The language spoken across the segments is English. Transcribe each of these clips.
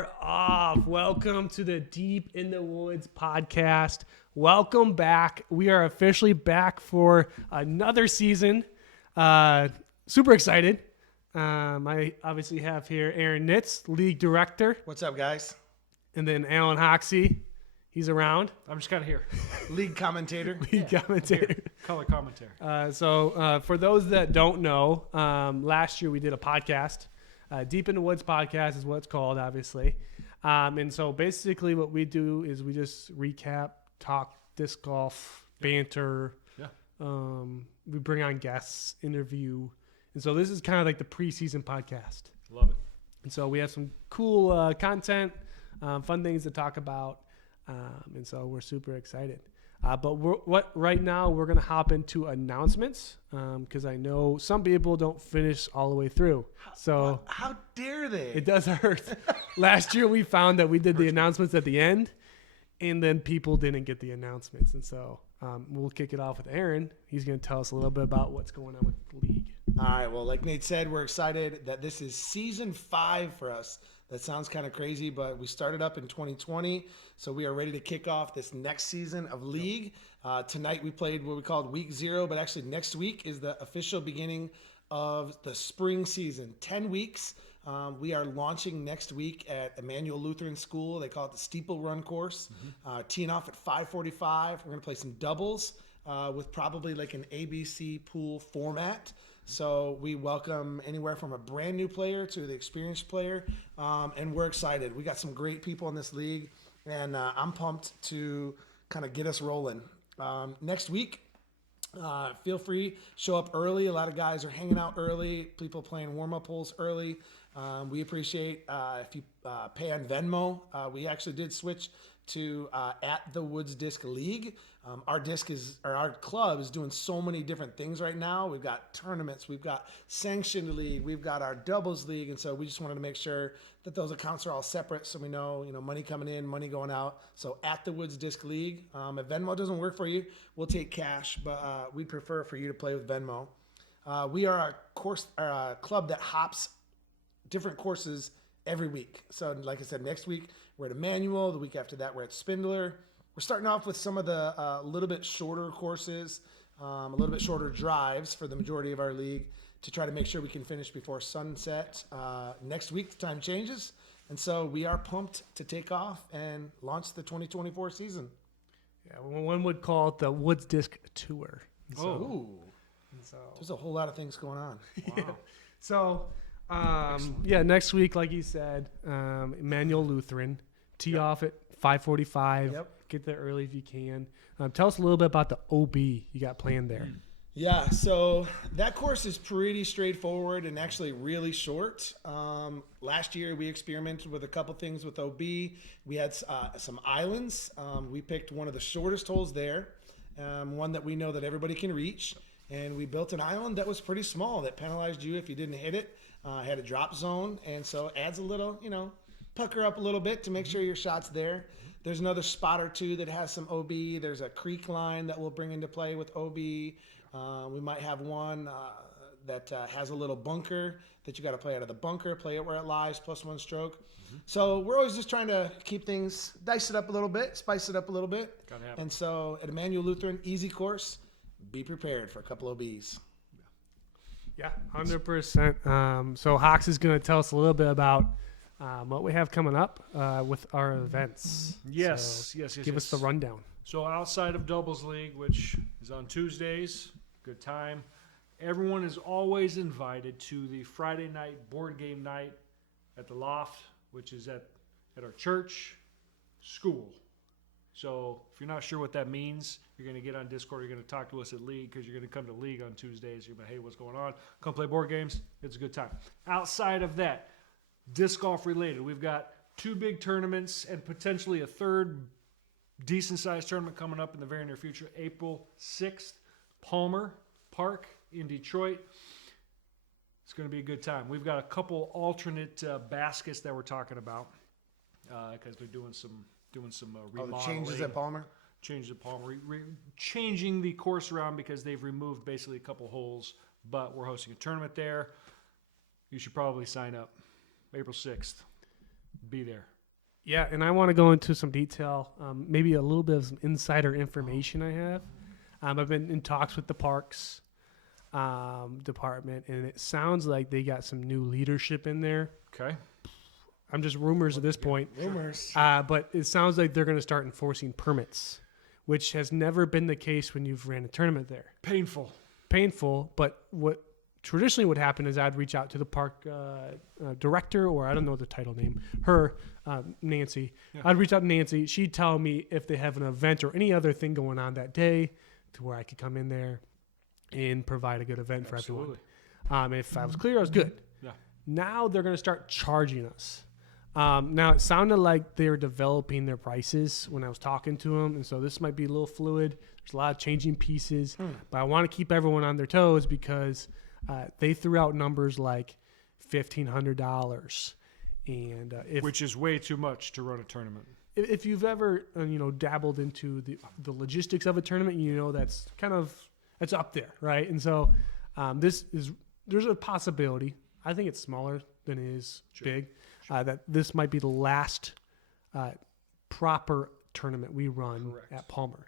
are off. Welcome to the Deep in the Woods podcast. Welcome back. We are officially back for another season. Super excited. I obviously have here Aaron Nitz, league director. What's up, guys? And then Alan Hoxie. He's around. I'm just kind of here. League commentator. Commentator. Color commentary. So for those that don't know, last year we did a podcast. Deep in the Woods podcast is what it's called, obviously. And so basically what we do is we just recap, talk disc golf, banter. Yeah. We bring on guests, interview. And so this is kind of like the preseason podcast. Love it. And so we have some cool content, fun things to talk about. And so we're super excited. But right now we're going to hop into announcements because I know some people don't finish all the way through. So how dare they? It does hurt. Last year we found that we did the announcements at the end, and then people didn't get the announcements. And so we'll kick it off with Aaron. He's going to tell us a little bit about what's going on with the league. All right. Well, like Nate said, we're excited that this is season 5 for us. That sounds kind of crazy, but we started up in 2020, so we are ready to kick off this next season of league. Tonight we played what we called week 0, but actually next week is the official beginning of the spring season. 10 weeks. We are launching next week at Emmanuel Lutheran School. They call it the Steeple Run course. Teeing off at 5:45. We're going to play some doubles with probably like an ABC pool format. So we welcome anywhere from a brand new player to the experienced player, and we're excited. We got some great people in this league, and I'm pumped to kind of get us rolling. Next week, feel free, show up early. A lot of guys are hanging out early, people playing warm-up holes early. We appreciate if you pay on Venmo. We actually did switch to at the Woods Disc League. Our club is doing so many different things right now. We've got tournaments, we've got sanctioned league, we've got our doubles league, and so we just wanted to make sure that those accounts are all separate, so we know money coming in, money going out. So at the Woods Disc League. If Venmo doesn't work for you, we'll take cash, but we'd prefer for you to play with Venmo. We are a club that hops different courses every week. So like I said, next week we're at Emmanuel. The week after that we're at Spindler. We're starting off with some of the little bit shorter courses, a little bit shorter drives for the majority of our league to try to make sure we can finish before sunset. Next week the time changes, and so we are pumped to take off and launch the 2024 season. Yeah, one would call it the Woods Disc Tour. So there's a whole lot of things going on. Wow. Yeah. So next week, like you said, Emmanuel Lutheran, tee off at 5:45. Yep. Get there early if you can. Tell us a little bit about the OB you got planned there. Yeah, so that course is pretty straightforward and actually really short. Last year we experimented with a couple things with OB. We had some islands. We picked one of the shortest holes there, one that we know that everybody can reach. And we built an island that was pretty small that penalized you if you didn't hit it. Had a drop zone, and so it adds a little, pucker up a little bit to make sure your shot's there. There's another spot or two that has some OB. There's a creek line that we'll bring into play with OB. We might have one that has a little bunker that you got to play out of the bunker, play it where it lies, +1 stroke. So we're always just trying to keep things, dice it up a little bit, spice it up a little bit. Gotta have it. And so at Emmanuel Lutheran, easy course. Be prepared for a couple OBs. Yeah, 100%. So Hawks is going to tell us a little bit about what we have coming up with our events. Yes. Give us the rundown. So outside of Doubles League, which is on Tuesdays, good time, everyone is always invited to the Friday night board game night at the Loft, which is at our church school. So if you're not sure what that means, you're going to get on Discord. You're going to talk to us at League because you're going to come to League on Tuesdays. You're going to, hey, what's going on? Come play board games. It's a good time. Outside of that, disc golf related, we've got 2 big tournaments and potentially a third decent-sized tournament coming up in the very near future. April 6th, Palmer Park in Detroit. It's going to be a good time. We've got a couple alternate baskets that we're talking about because they're doing some remodeling. The changes at Palmer? Changes at Palmer. Changing the course around because they've removed basically a couple holes, but we're hosting a tournament there. You should probably sign up. April 6th. be there. Yeah, and I want to go into some detail, maybe a little bit of some insider information I have. I've been in talks with the parks department, and it sounds like they got some new leadership in there. Okay. I'm just rumors at this point. Rumors. But it sounds like they're going to start enforcing permits, which has never been the case when you've ran a tournament there. Painful, but what traditionally would happen is I'd reach out to the park director, or I don't know the title name, Nancy. Yeah. I'd reach out to Nancy. She'd tell me if they have an event or any other thing going on that day to where I could come in there and provide a good event for everyone. If I was clear, I was good. Yeah. Now they're going to start charging us. Now it sounded like they were developing their prices when I was talking to them, and so this might be a little fluid. There's a lot of changing pieces, but I want to keep everyone on their toes because they threw out numbers like $1,500, and which is way too much to run a tournament. If you've ever dabbled into the logistics of a tournament, that's it's up there, right? And so there's a possibility. I think it's smaller than it is big. That this might be the last proper tournament we run at Palmer.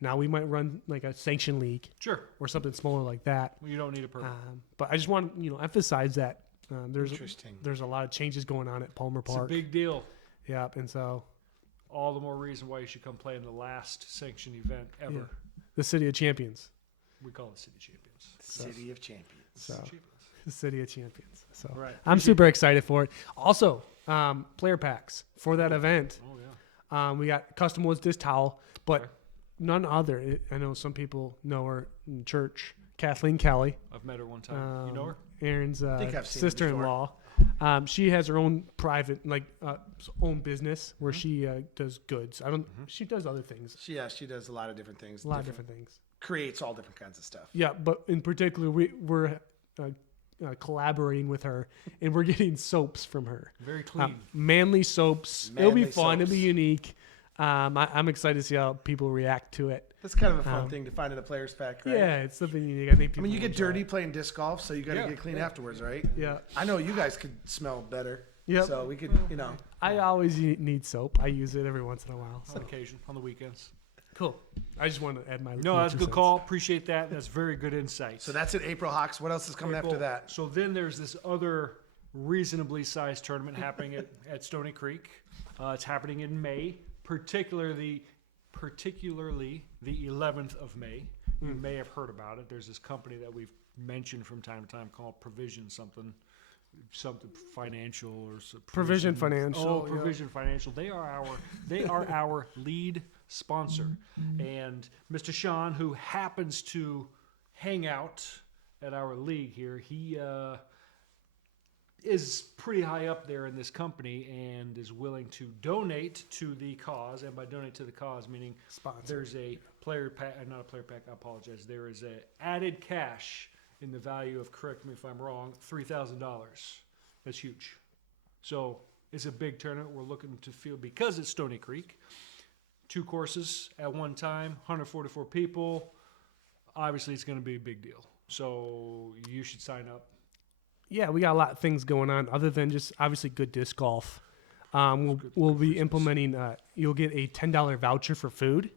Now we might run like a sanction league, or something smaller like that. Well, you don't need a permit. But I just want to emphasize that Interesting. there's a lot of changes going on at Palmer Park. It's a big deal. Yeah, and so all the more reason why you should come play in the last sanctioned event ever. Yeah. The City of Champions. We call it City Champions. City of Champions. So the City of Champions. So Right. I'm super excited for it. Also, player packs for that event. Oh yeah. We got Custom Woods Disc Towel, but none other. I know some people know her in church, Kathleen Kelly. I've met her one time. You know her? Aaron's think I've seen her sister-in-law. She has her own private, own business where she does goods. She does other things. She does a lot of different things. A lot of different things. Creates all different kinds of stuff. Yeah, but in particular, we're collaborating with her, and we're getting soaps from her. Very clean. Manly soaps. It'll be Manly fun. soaps. It'll be unique. I'm excited to see how people react to it. That's kind of a fun thing to find in a player's pack, right? Yeah, it's something unique. I think people I mean, you will get enjoy dirty it. playing disc golf, so you got to get clean afterwards, right? Yeah. I know you guys could smell better. Yep. So we could, I always need soap. I use it every once in a while. So. On occasion, on the weekends. Cool. I just wanted to add my. No, that's a good call. Appreciate that. That's very good insight. So that's it, April Hawks. What else is coming after that? So then there's this other reasonably sized tournament happening at Stony Creek. It's happening in May, particularly the 11th of May. You may have heard about it. There's this company that we've mentioned from time to time called Provision something financial or Provision Financial. Oh, Provision Financial. They are our lead sponsor, and Mr. Sean, who happens to hang out at our league here, he is pretty high up there in this company and is willing to donate to the cause. And by donate to the cause, meaning there's a player pack, not a player pack. I apologize. There is a added cash in the value of, correct me if I'm wrong, $3,000. That's huge. So it's a big tournament. We're looking to field, because it's Stony Creek, 2 courses at one time, 144 people. Obviously, it's going to be a big deal. So you should sign up. Yeah, we got a lot of things going on other than just obviously good disc golf. We'll be implementing. You'll get a $10 voucher for food.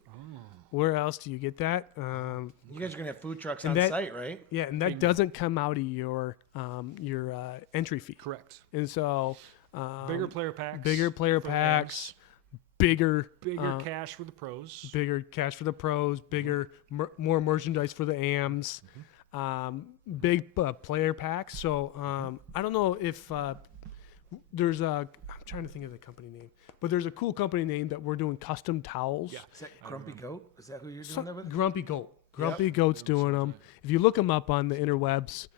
Where else do you get that? You guys are gonna have food trucks on site, right? Yeah, and that doesn't come out of your entry fee. Correct. And so Bigger player packs. Bigger cash for the pros. Bigger cash for the pros. Bigger, more merchandise for the AMs. Big player packs. So I don't know if there's a. I'm trying to think of the company name, but there's a cool company name that we're doing custom towels. Yeah. Is that Grumpy Goat? Is that who you're doing that with? Grumpy Goat. Grumpy Goat's doing them. If you look them up on the interwebs,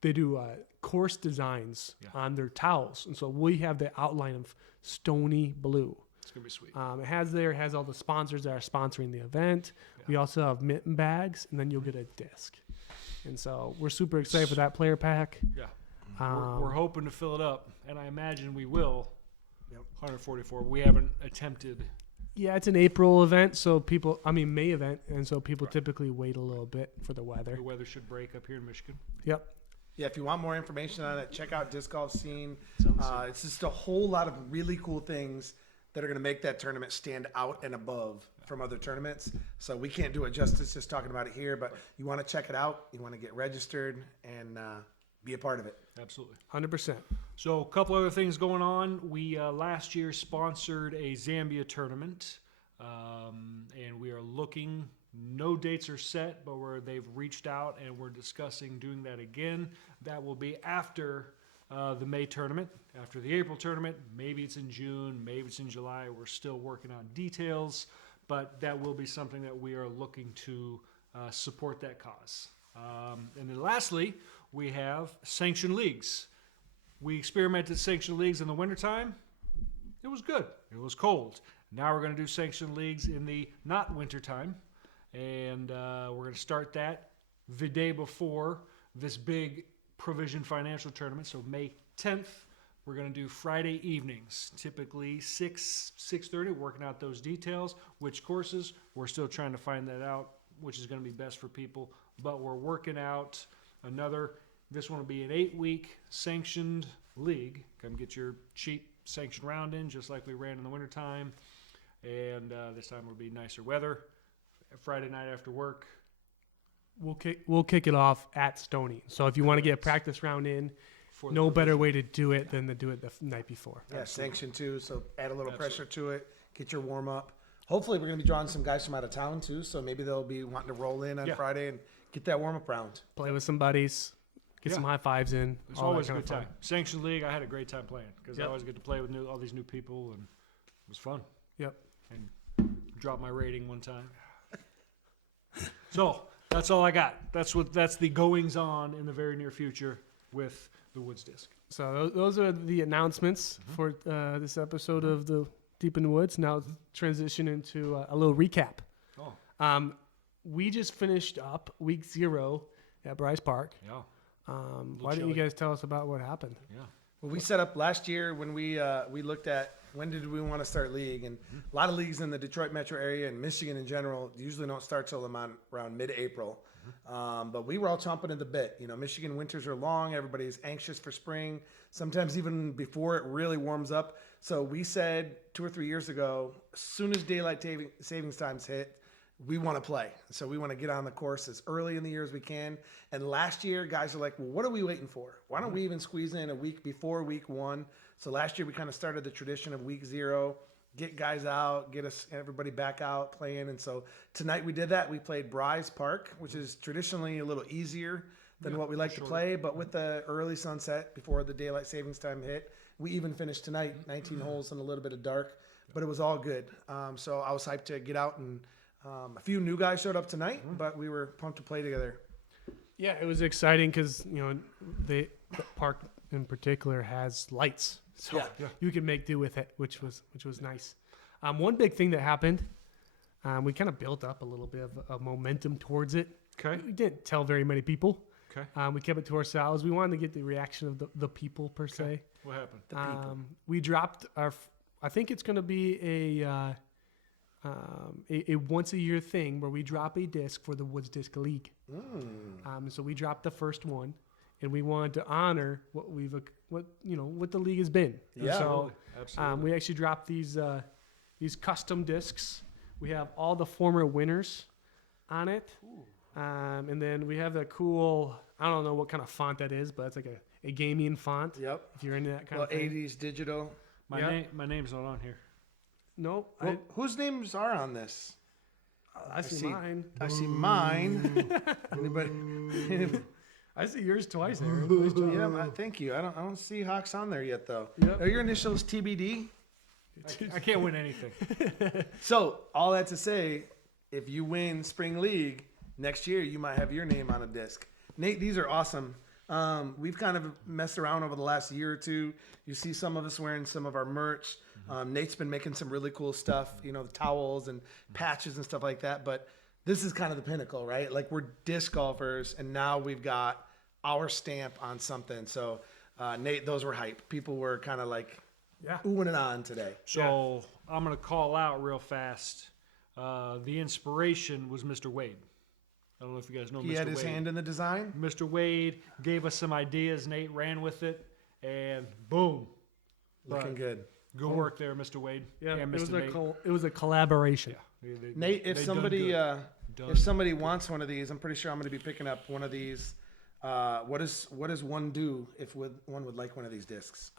they do course designs on their towels, and so we have the outline of Stony Blue. It's gonna be sweet. It has all the sponsors that are sponsoring the event. Yeah. We also have mitten bags, and then you'll get a disc. And so we're super excited for that player pack. Yeah. We're hoping to fill it up, and I imagine we will. Yep. 144. We haven't attempted. Yeah, it's an April event, so May event, and so people typically wait a little bit for the weather. The weather should break up here in Michigan. Yep. Yeah, if you want more information on it, check out Disc Golf Scene. Sounds sick. It's just a whole lot of really cool things that are going to make that tournament stand out and above from other tournaments. So we can't do it justice just talking about it here, but you want to check it out. You want to get registered and be a part of it. Absolutely. 100%. So a couple other things going on. We last year sponsored a Zambia tournament, and we are looking. No dates are set, but they've reached out and we're discussing doing that again. That will be after the May tournament, after the April tournament. Maybe it's in June, maybe it's in July. We're still working on details, but that will be something that we are looking to support that cause. And then lastly, we have sanctioned leagues. We experimented sanctioned leagues in the wintertime. It was good. It was cold. Now we're going to do sanctioned leagues in the not wintertime. And we're going to start that the day before this big Provision Financial Tournament. So May 10th, we're going to do Friday evenings, typically 6:30, working out those details. Which courses, we're still trying to find that out, which is going to be best for people. But we're working out this one will be an 8-week sanctioned league. Come get your cheap sanctioned round in, just like we ran in the wintertime. And this time will be nicer weather. Friday night after work. We'll kick it off at Stony. So if you want to get a practice round in, no better way to do it than to do it the night before. Yeah, sanction too. So add a little pressure to it. Get your warm up. Hopefully, we're going to be drawing some guys from out of town too. So maybe they'll be wanting to roll in on Friday and get that warm up round. Play with some buddies. Get some high fives in. It's always a good time. Sanctioned league, I had a great time playing because I always get to play with all these new people, and it was fun. Yep. And dropped my rating one time. So that's all I got. That's the goings on in the very near future with the Woods Disc. So those are the announcements for this episode of the Deep in the Woods. Now transition into a little recap. Oh. We just finished up week 0 at Bryce Park. Yeah. Why don't you guys tell us about what happened? Yeah. Well, we set up last year when we looked at when did we want to start league, and a lot of leagues in the Detroit metro area and Michigan in general usually don't start till around mid-April. But we were all chomping at the bit. You know, Michigan winters are long. Everybody's anxious for spring, sometimes even before it really warms up. So we said 2 or 3 years ago, as soon as daylight savings times hit, we want to play. So we want to get on the course as early in the year as we can. And last year, guys are like, well, what are we waiting for? Why don't we even squeeze in a week before week 1? So last year, we kind of started the tradition of week 0, get guys out, get everybody back out playing. And so tonight we did that. We played Bryce Park, which is traditionally a little easier than what we like to play. But with the early sunset before the daylight savings time hit, we even finished tonight 19 holes and a little bit of dark. But it was all good. So I was hyped to get out, and a few new guys showed up tonight, but we were pumped to play together. Yeah, it was exciting because, you know, the park in particular has lights. So you can make do with it, which was nice. One big thing that happened, we kind of built up a little bit of a momentum towards it. Okay. We didn't tell very many people. Okay. We kept it to ourselves. We wanted to get the reaction of the people per se. What happened? The people. We dropped I think it's going to be a once a year thing where we drop a disc for the Woods Disc League. So we dropped the first one, and we wanted to honor what the league has been. Yeah. So Absolutely. we actually dropped these custom discs. We have all the former winners on it. And then we have that cool, I don't know what kind of font that is, but it's like a gaming font. Yep. If you're into that kind Well, of thing. 80s digital. My name's not on here. Nope. Well, whose names are on this? I see mine. I see mine. Anybody? I see yours twice, Aaron. Nice job. Yeah, thank you. I don't see Hawks on there yet, though. Yep. Are your initials TBD? I can't win anything. So all that to say, if you win Spring League next year, you might have your name on a disc. Nate, these are awesome. We've kind of messed around over the last year or two. You see some of us wearing some of our merch. Nate's been making some really cool stuff, you know, the towels and patches and stuff like that. But this is kind of the pinnacle, right? Like, we're disc golfers, and now we've got our stamp on something. So, Nate, those were hype. People were kind of like oohing it on today. So I'm going to call out real fast. The inspiration was Mr. Wade. I don't know if you guys know He Mr. had his Wade. hand in the design. Mr. Wade gave us some ideas. Nate ran with it, and boom. Looking But good. Good work there, Mr. Wade. Yeah, and it was Mr. Nate. it was a collaboration. Nate, if they somebody done good. if somebody wants one of these, I'm pretty sure I'm going to be picking up one of these. What does one do if one would like one of these discs?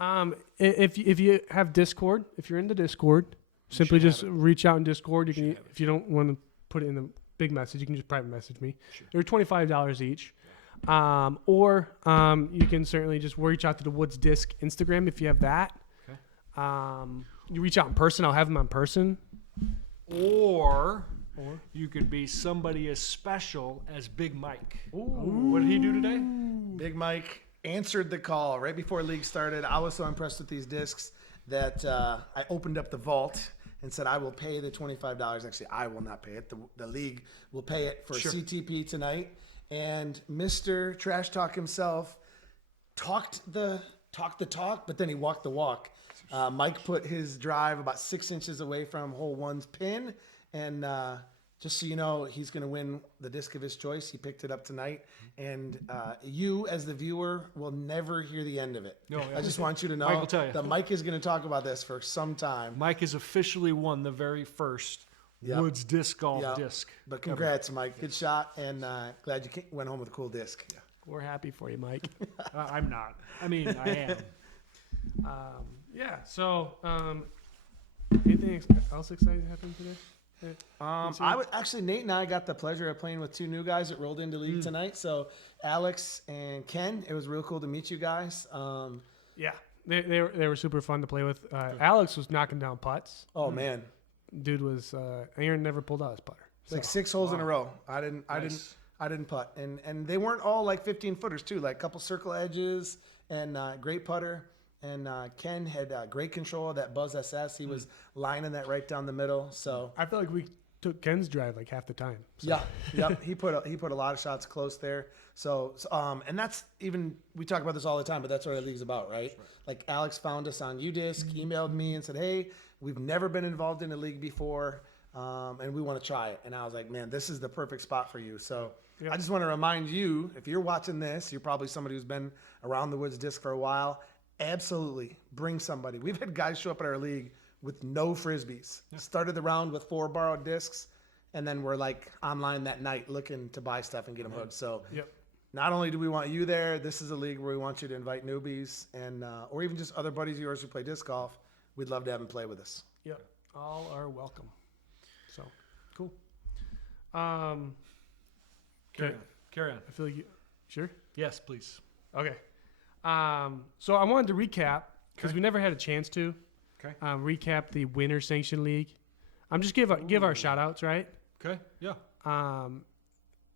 If you have Discord, if you're in the Discord, simply should just reach out in Discord. You can, if you don't want to put it in the big message, you can just private message me. Sure. They're $25 each. Or you can certainly just reach out to the Woods Disc Instagram if you have that. Okay. You reach out in person. I'll have them in person. Or you could be somebody as special as Big Mike. What did he do today? Big Mike answered the call right before league started. I was so impressed with these discs that I opened up the vault and said I will pay the $25. Actually, I will not pay it. The league will pay it for Sure. CTP tonight. And Mr. Trash Talk himself talked the talk, but then he walked the walk. Mike put his drive about 6 inches away from hole one's pin, and just so you know, he's going to win the disc of his choice. He picked it up tonight, and you, as the viewer, will never hear the end of it. No, I just want you to know Mike will tell you. that Mike is going to talk about this for some time. Mike has officially won the very first Yep. Woods disc golf Yep. disc. But congrats, Mike. Good shot, and glad you went home with a cool disc. We're happy for you, Mike. I'm not. I mean, I am. Yeah. So, anything else exciting happened today? I would actually, Nate and I got the pleasure of playing with two new guys that rolled into league tonight. So Alex and Ken, it was real cool to meet you guys. Yeah, they were super fun to play with. Alex was knocking down putts. Oh man, Dude was Aaron never pulled out his putter. like 6 holes in a row. Nice. I didn't putt, and they weren't all like 15 footers too. Like a couple circle edges and great putter. And Ken had great control of that Buzz SS. He was lining that right down the middle. So I feel like we took Ken's drive like half the time. So. yeah, yep. He put a lot of shots close there. So and that's even, we talk about this all the time, but that's what our league's about, right? Like Alex found us on UDisc, emailed me and said, hey, we've never been involved in a league before, and we want to try it. And I was like, man, this is the perfect spot for you. So I just want to remind you, if you're watching this, you're probably somebody who's been around the Woods Disc for a while. Absolutely, bring somebody. We've had guys show up at our league with no frisbees. Started the round with 4 borrowed discs, and then we're like online that night looking to buy stuff and get them hooked. So not only do we want you there, this is a league where we want you to invite newbies and or even just other buddies of yours who play disc golf. We'd love to have them play with us. Yep. All are welcome. So cool. Carry on. I feel like you sure? Yes, please. Okay. So I wanted to recap because Okay. we never had a chance to Okay. recap the Winter Sanction League. I'm just give our shout outs, right? Okay. Yeah.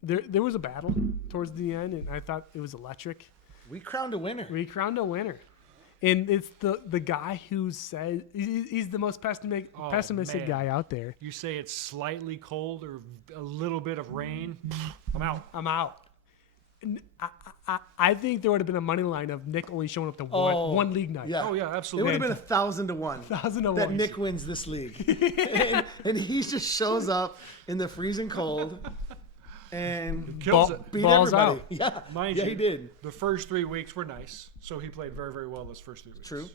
There was a battle towards the end, and I thought it was electric. We crowned a winner. We crowned a winner, and it's the guy who said he's the most pessimistic man. guy out there. You say it's slightly cold or a little bit of rain. I'm out. I'm out. And I think there would have been a money line of Nick only showing up to one league night. Yeah. Oh, yeah, It would absolutely. have been 1,000 to 1. 1,000 to that 1. Nick wins this league. and he just shows up in the freezing cold and Kills it. beat balls everybody. out. Yeah, Mind yeah, you, he did. The first 3 weeks were nice, so he played very, very well those first 3 weeks. True.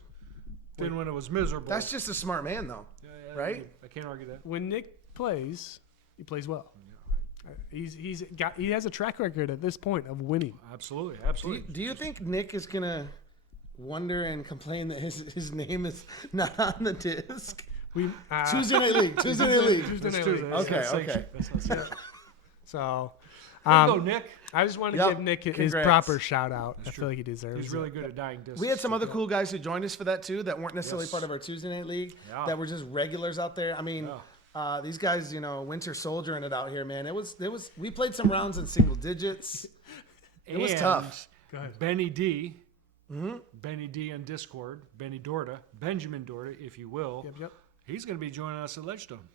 Then when it was miserable, That's just a smart man, though. yeah, right? I can't argue that. When Nick plays, he plays well. He has a track record at this point of winning. Absolutely, Do absolutely. you think Nick is gonna wonder and complain that his name is not on the disc? We Tuesday night league. Tuesday night league. Tuesday night Tuesday. league. Okay, That's okay. sanctioned. That's not sanctioned. So, Go, Nick. I just want to Yep, give Nick his congrats. proper shout out. I true. feel like he deserves He's it. really good at dying distance. We had some other cool guys who joined us for that too, that weren't necessarily Yes. part of our Tuesday night league, Yeah. that were just regulars out there. I mean, Yeah. these guys, winter soldiering it out here, man. It was. We played some rounds in single digits. It was tough. Go ahead. Benny D. Benny D on Discord. Benny Dorda. Benjamin Dorda, if you will. Yep. He's going to be joining us at Ledgestone.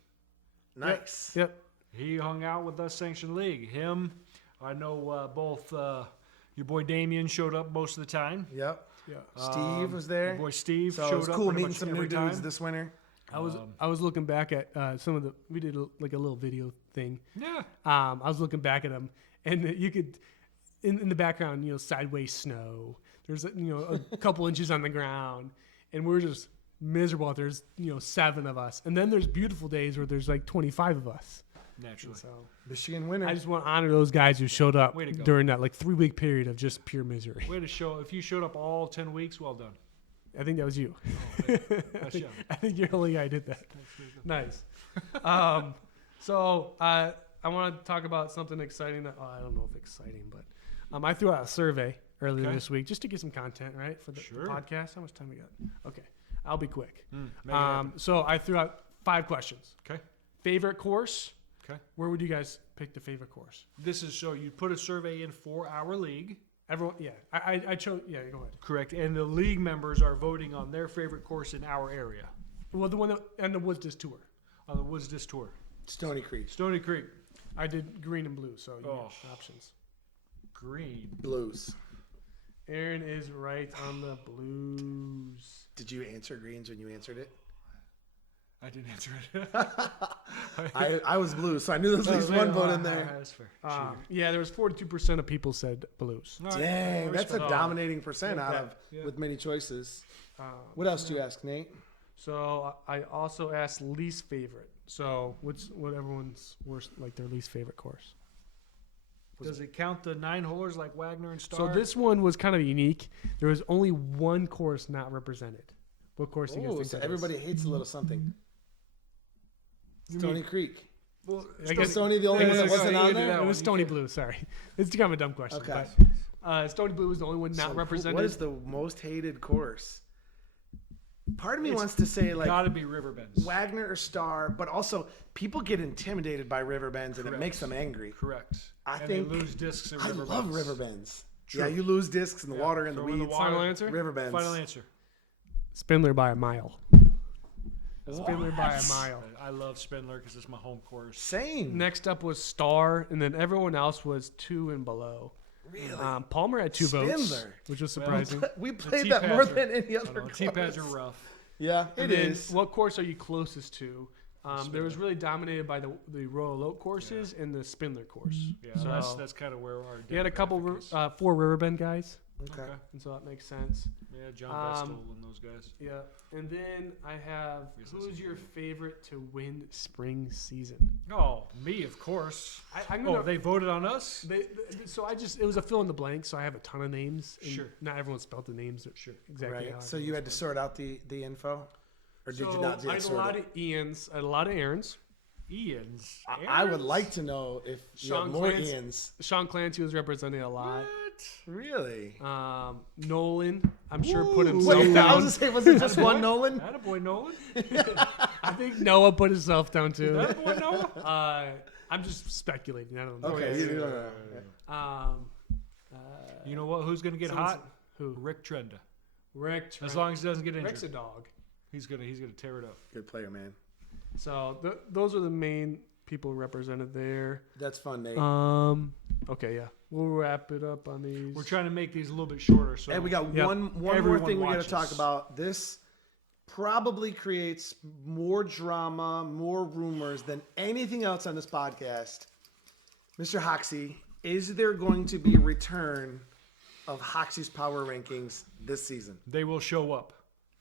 Nice. Yep. He hung out with us Sanction League. Him, I know both your boy Damien showed up most of the time. Yep. Yeah. Steve was there. Your boy Steve So showed it was up cool pretty meeting much some every new dudes time. this winter. I was looking back at some of we did like a little video thing. Yeah. I was looking back at them, and you could in the background, sideways snow. There's a couple inches on the ground, and we're just miserable. There's 7 of us, and then there's beautiful days where there's like 25 of us. Naturally. So Michigan winner. I just want to honor those guys who showed up Way to go. during that like 3-week period of just pure misery. Way to show. If you showed up all 10 weeks, well done. I think that was you. That's young. I think you're the only guy who did that. Nice. So I want to talk about something exciting. I don't know if exciting, but I threw out a survey earlier this week just to get some content, right, for the podcast. How much time we got? Okay, I'll be quick. So I threw out 5 questions. Okay. Favorite course? Okay. Where would you guys pick the favorite course? This is so you put a survey in for our league. Everyone, yeah. I chose. Yeah, go ahead. Correct. And the league members are voting on their favorite course in our area Well, the one that, and the Woods Disc Tour. on the Woods Disc Tour. Stony Creek. Stony Creek. I did green and blue, so you have options. Green. Blues. Aaron is right on the Blues. Did you answer greens when you answered it? I didn't answer it. I was blue, so I knew there was at least one vote in there. That's fair. Yeah, there was 42% of people said Blues. All right. Dang, that's a Respect. dominating percent out of Yeah. with many choices. What What else do you ask, Nate? So I also asked least favorite. So what everyone's worst, like their least favorite course. Does it count the 9 holers like Wagner and Starr? So this one was kind of unique. There was only one course not represented. What course do you guys Oh, think so that everybody is? hates a little something. Stony Creek. Well, I guess Stony the only one that Yeah, wasn't you on can do there? that it one. was You Stony can- Blue. Sorry, it's kind of a dumb question. Okay. But Stony Blue was the only one not So represented. What is the most hated course? Part of me It's wants to say like gotta be Riverbends. Wagner or Starr, but also people get intimidated by Riverbends and it Correct. makes them angry. Correct. I and think they lose discs at I Riverbends. love Riverbends. True. Yeah, you lose discs in the water and the throw in the weeds. water. Final answer? Riverbends. Final answer. Spindler by a mile. Spindler by a mile. I love Spindler because it's my home course. Same. Next up was Star, and then everyone else was 2 and below. Really? Palmer had 2 votes, Spindler. which was Well, surprising. We played that more T-pads than any I other know, course. T-pads are rough. Yeah, And it then is. What course are you closest to? There was really dominated by the Royal Oak courses and the Spindler course. Yeah, So that's kind of where our. you had a couple, demographic is. 4 Riverbend guys, Okay. and so that makes sense. Yeah, John Vestal and those guys. Yeah, and then I have Yes, who's that's your good. favorite to win spring season? Oh, me, of course. I'm gonna, Oh, they voted on us? so it was a fill in the blank, so I have a ton of names. And Sure. Not everyone spelled the names exactly. Right. how So everyone you had to spelled sort out the info? Or did it. you not So I had a sort lot it? of Ians, I had a lot of Aaron's. Ian's. I would like to know if you have Sean more Clance. Ians. Sean Clancy was represented a lot. What? Really? Nolan, I'm sure put himself Wait, I was down. gonna say, was it just one Nolan? Attaboy Nolan? I think Noah put himself down too. Attaboy Noah? I'm just speculating. I don't know. Okay. yeah, you yeah, know. You know what? Who's going to get Someone's- hot? Who? Rick Trenda. Rick. As long as he doesn't get injured. Rick's a dog. He's gonna tear it up. Good player, man. So those are the main people represented there. That's fun, Nate. Okay, yeah, we'll wrap it up on these. We're trying to make these a little bit shorter. So Hey, we got Yep. one more Everyone thing we got to watches. talk about. This probably creates more drama, more rumors than anything else on this podcast. Mr. Hoxie, is there going to be a return of Hoxie's power rankings this season? they will show up.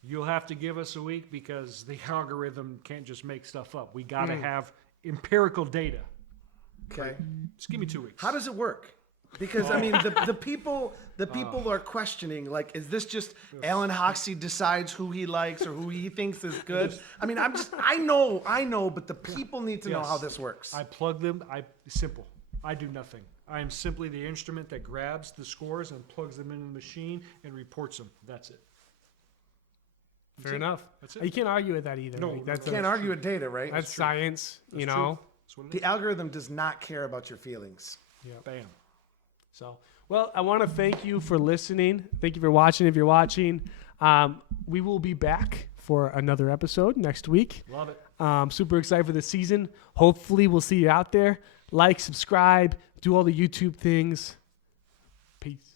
You'll have to give us a week because the algorithm can't just make stuff up. We got to have empirical data. Okay. Just give me 2 weeks. How does it work? Because I mean, the people are questioning. Like, is this just Alan Hoxie decides who he likes or who he thinks is good? I mean, I know, but the people need to know Yes. how this works. I plug them. Simple. I do nothing. I am simply the instrument that grabs the scores and plugs them into the machine and reports them. That's it. Fair enough. That's it. You can't argue with that either. No, Like, that's Can't argue with data, right? that's science. You know. That's what it The is. algorithm does not care about your feelings. Bam. So, well, I want to thank you for listening. Thank you for watching. If you're watching, we will be back for another episode next week. Love it. Super excited for the season. Hopefully, we'll see you out there. Like, subscribe, do all the YouTube things. Peace.